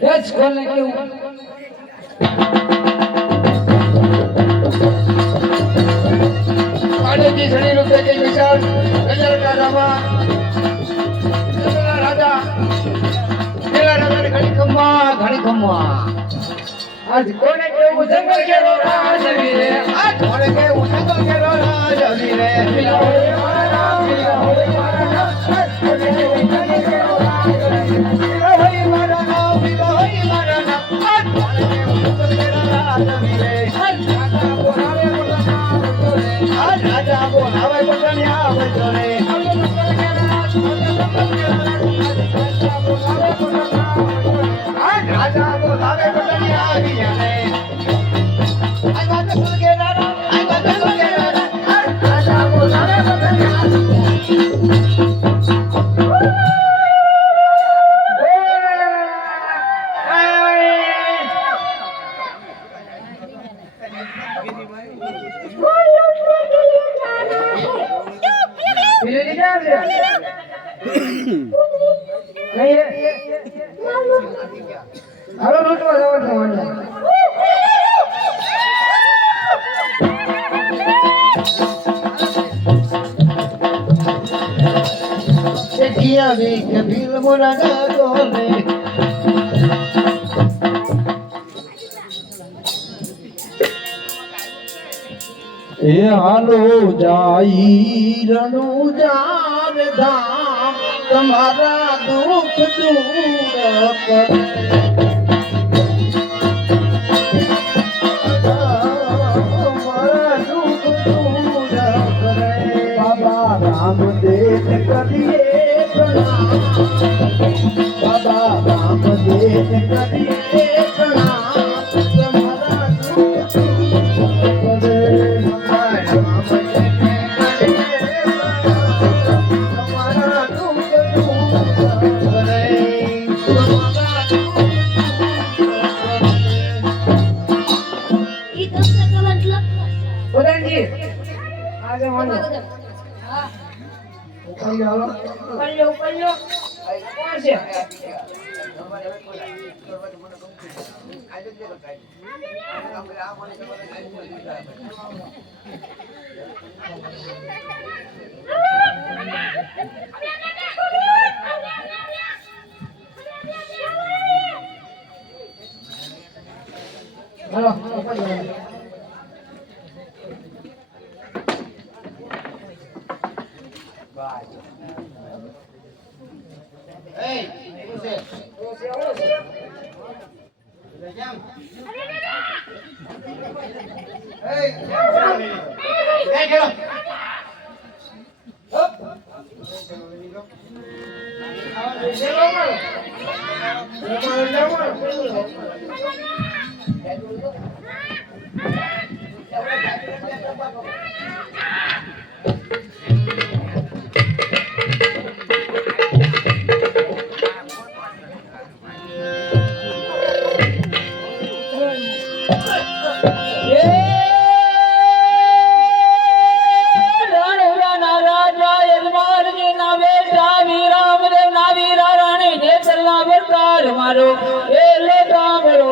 Let's go like you. પાડોજી સડી રૂપે કે વિશાળ નજર કા રામા રાજા પેલા રાજા ઘણી ખમ્મા આજ કોને કેવું જંગલ કેરો રાજ વીરે આજ કોને કેવું જંગલ કેરો રાજ વીરે મિલા હોય મારા નામ મિલા હોય મારા નામ આજ કોને કેવું જંગલ કેરો રાજ વીરે મિલા હોય મારા નામ મિલા હોય મારા નામ આજ કોને કેવું જંગલ કેરો રાજ વીરે આજ રાજા બોલાવે પોતાના જોડે આજ રાજા બોલાવે પોતાની આવે જોડે રાજા બોલાવે પોતાની આવી જાણે આઈ વાત સુન કે રાજા આઈ વાત સુન કે રાજા બોલાવે પોતાની આવી હાલો રોટવા જવાનું देखिया वे कबीर मोरा डोले ए हालो जाई रणु जार धाम तुम्हारा दुख दूर कर रामदेव करिए प्रणाम बाबा रामदेव करिए प्रणाम तुम्हारा दुख करे रामदेव करिए तुम्हारा दुख करे तुम्हारा दुख itu setelah gelap udah ji ada mana Palyo. Masih. Halo, apa ya? Hey, usir. Sudah jam. Hey, kalau. Hop. મારો એલે ગામડો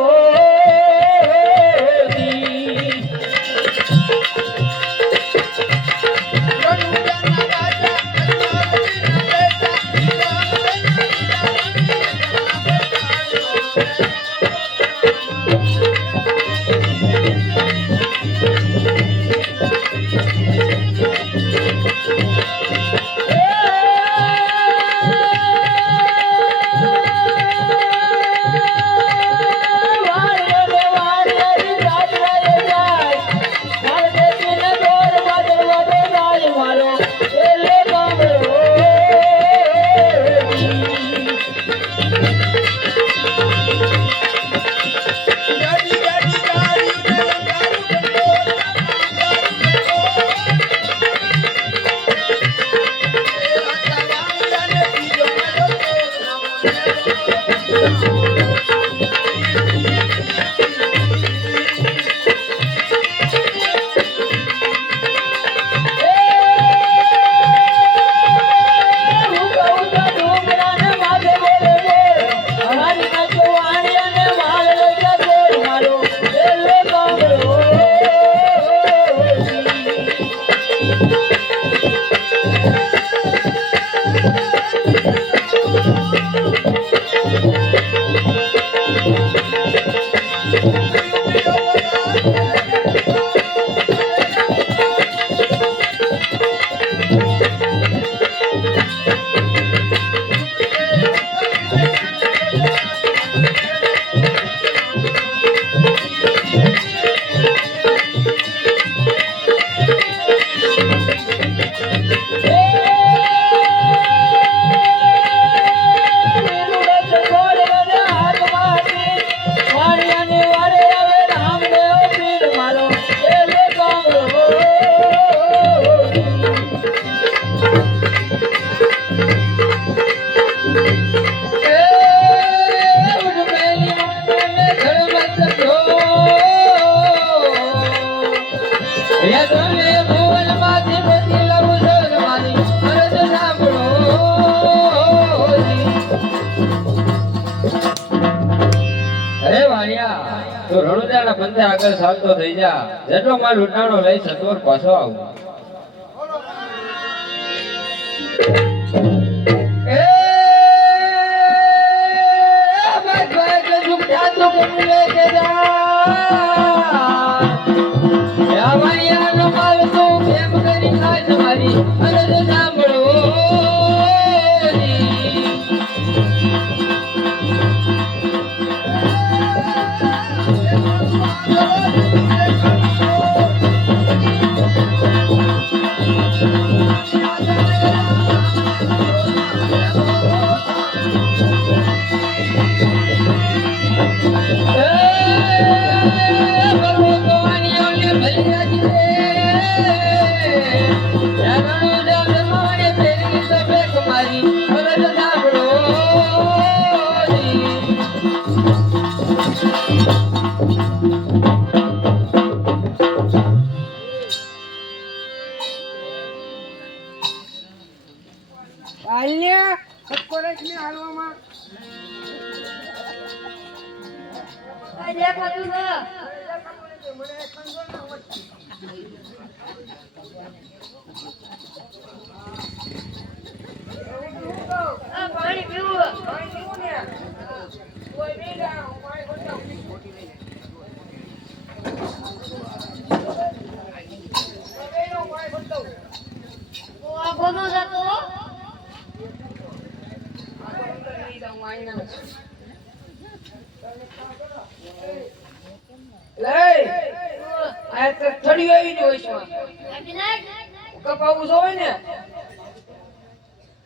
રાજાના પંથે આગળ ચાલતો થઈ જા, જેટલો માલ લૂંટાણો લઈ સત્વર પાછો આવું.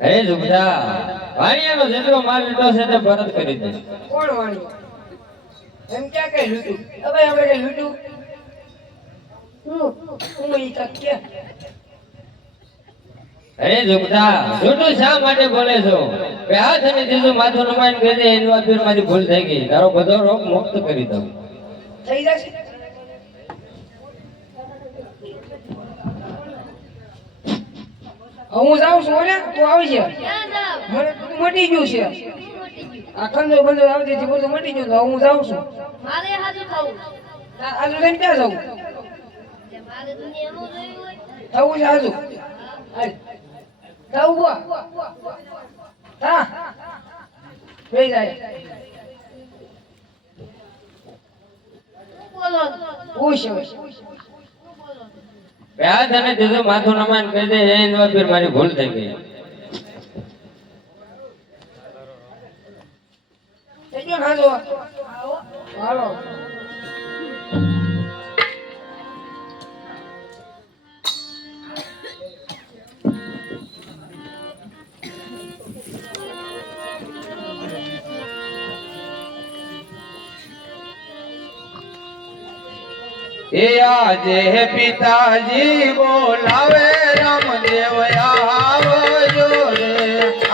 હે ઝુમડા, વાણિયાનો જેટલો માલ લીધો છે તે પરત કરી દે. કોણ વાણી? એમ ક્યાં કઈ લૂંટું? હવે આપણે કઈ લૂંટું? હું ઈ તક કે અરે ઝુમડા, જૂઠું શા માટે બોલે છો? બે હાથ અને ત્રીજું માથું નમાઈને કહી દે, એનવા પીર મારી ભૂલ થઈ ગઈ, તારો બધો રોગ મુક્ત કરી દઉં. થઈ જશે. હું જાઉં છું ને, તું આવી જા. મને બધું મટી ગયું છે. આ ખંડો બંધો આવતી હતી, બધું મટી ગયું. હું જાઉં છું. મારે હાજુ ખાવું. આજુ લઈને ક્યાં જાઉં? મારે દુનિયામાં જોયું હોય. થવું છે આજુ. હાલ. થવું બો. હા. બે જાય. બોલો. પૂછ હવે. બે હાથ અને ત્રીજું માથું નમાઈને કહી દે, એનવા પીર મારી ભૂલ થઈ ગઈ. થઈ ગયો ને હાજો? હાલો. એ આજે પિતાજી બોલાવે રામદેવ આવજો રે.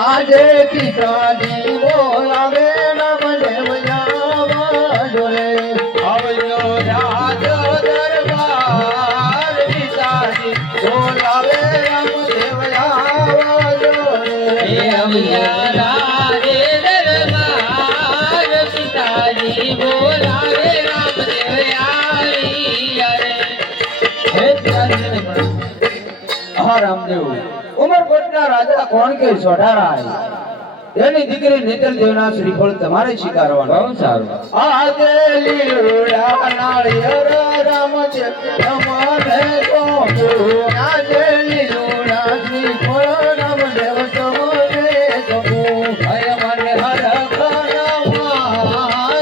આજે પિતાજી બોલાવે રામદેવ આવજો રે. આવજો રાજ દરબાર, પિતાજી બોલાવે રામદેવ આવજો રે. આવજો રાજ દરબાર, પિતાજી બોલાવે રામદેવ હા રામદેવ, ઉમરકોટના રાજા કોણ કે સોઢારાય, એની દીકરી નેતલદેવના શ્રીફળ તમારે સ્વીકારવાનું. બહુ સારું. આજે લીલુડા નાળિયેર રામદેવ તમારે સોંપું. આજે લીલુડા શ્રીફળ રામદેવ તમને સોંપું. હરે મને હરખના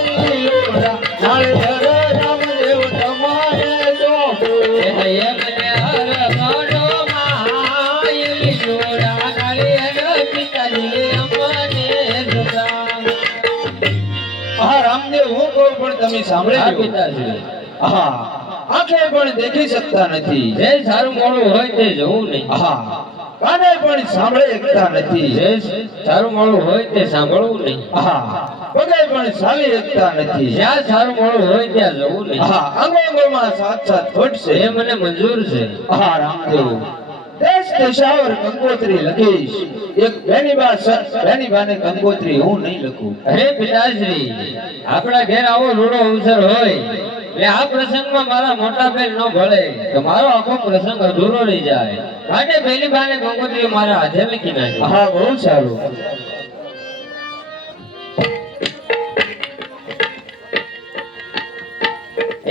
લીલુડા નાળિયેર રામદેવ તમારે સોંપું. હા રામદેવ, હું કહું પણ તમે સાંભળી પિતાજી, હા, આંખે પણ દેખી શકતા નથી. જે સારું મોડું હોય તે જોવું નહીં. હા, કાને પણ સાંભળી શકતા નથી. જે સારું મોડું હોય તે સાંભળવું નહીં. હા, પગે પણ ચાલી શકતા નથી. જ્યાં સારું મોડું હોય ત્યાં જવું નહીં. હા, અંગોમાં સાથ સાથ ખોટશે. એ મને મંજૂર છે. હા રામદેવ, દેશ દેશાવર કંકોત્રી લખીશ. એક બેનીબાને કંકોત્રી હું નહીં લખું. અરે પિતાશ્રી, આપણા ઘેર આવો રૂડો અવસર હોય એટલે આ પ્રસંગમાં મારા મોટા બેન ન ભળે તો મારો આખો પ્રસંગ અધૂરો રહી જાય માટે પહેલી બાને કંકોત્રી મારા હાથે લખી નાખી. હા બહુ સારું.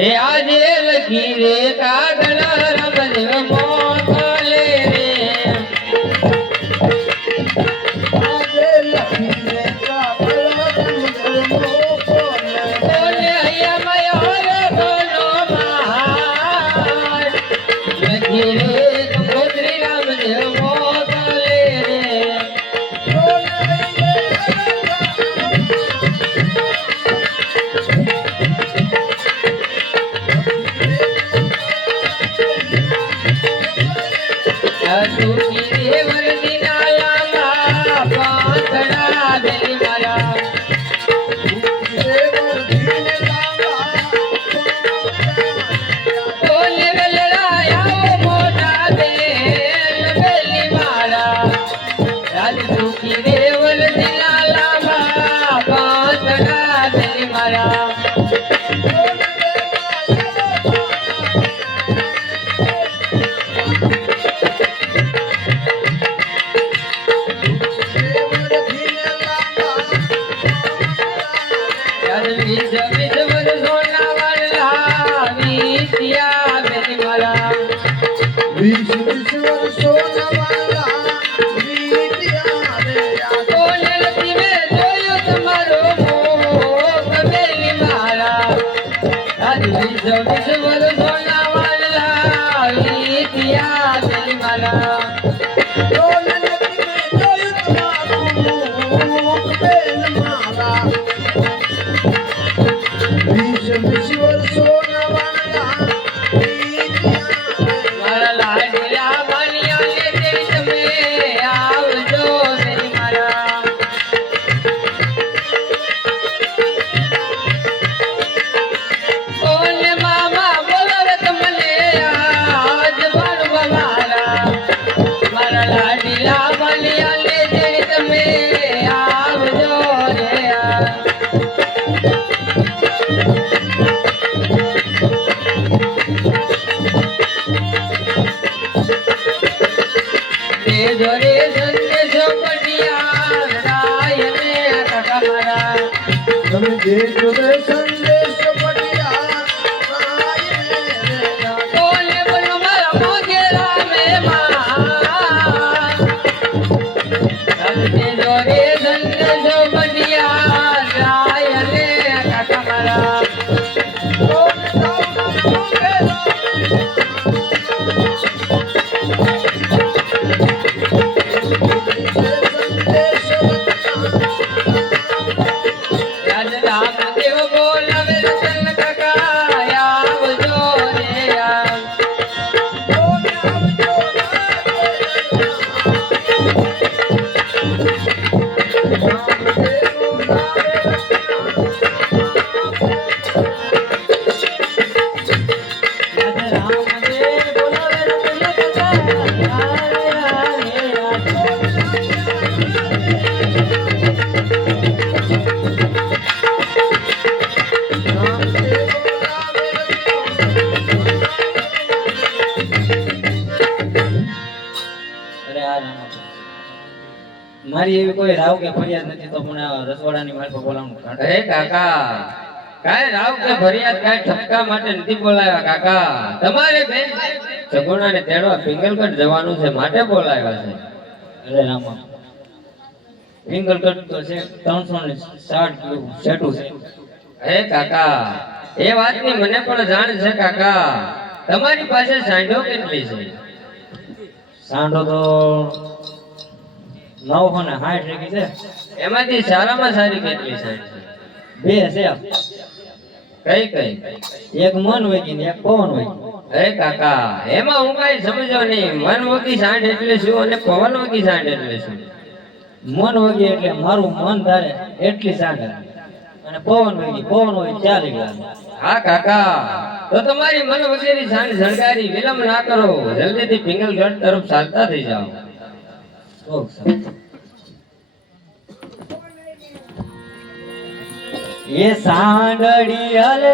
એ આજે લખી રે કાગળ રમદેવ મોકલે રે આજે લખી રે કાગળ રમદેવ મોકલે. બોલે હૈયા મયો રે બોલો મહાર લખી રે કંકોત્રી રમદેવ મોકલે રે તુકી રે વરદી ના લાલા પાંદડા બેલી મારા બોલે વેલડાયા મોટા બેલ બેલી મારા રાજ તુકી રે વરદી ના લાલા પાંદડા બેલી મારા વીસ વર્ષોના વાલા વીત્યા રે. તમે જે જોડે સંદેશ પડિયા મારી એવી કોઈ રાવ કે ફરિયાદ નથી તો મને આ રસવાડાની માલ પર બોલાવવાનું કારણ. અરે કાકા કાંઈ રાવ કે ફરિયાદ કાંઈ ઠપકા માટે નથી બોલાવ્યા કાકા તમારે બેન સગુણાને તેડવા પિંગલગઢ જવાનું છે માટે બોલાવ્યા છે. અરે રામા પિંગલગઢ તો છે 360 સેટું છે. અરે કાકા એ વાતની મને પણ જાણ છે કાકા તમારી પાસે સાંઢો કેટલી છે? સાંઢો તો 960 રેકી છે. એમાંથી સારામાં સારી કેટલી સાંઢ છે? બે છે, કઈ કઈ? એક મન વગી ને એક પવન વગી. અરે કાકા એમાં હું કઈ સમજો નહીં. મન વગી સાંઢ એટલે શું અને પવન વગી સાંઢ એટલે શું? મન વગી એટલે મારું મન ધારે એટલી સાંઢ અને પવન વગી 40 ગ્રામ. હા કાકા તો તમારી મન વગેરે સાંઢ સળગારી વિલંબ ના કરો, જલ્દીથી પિંગલગઢ તરફ ચાલતા થઈ જાઓ. એ સાંડળી હલે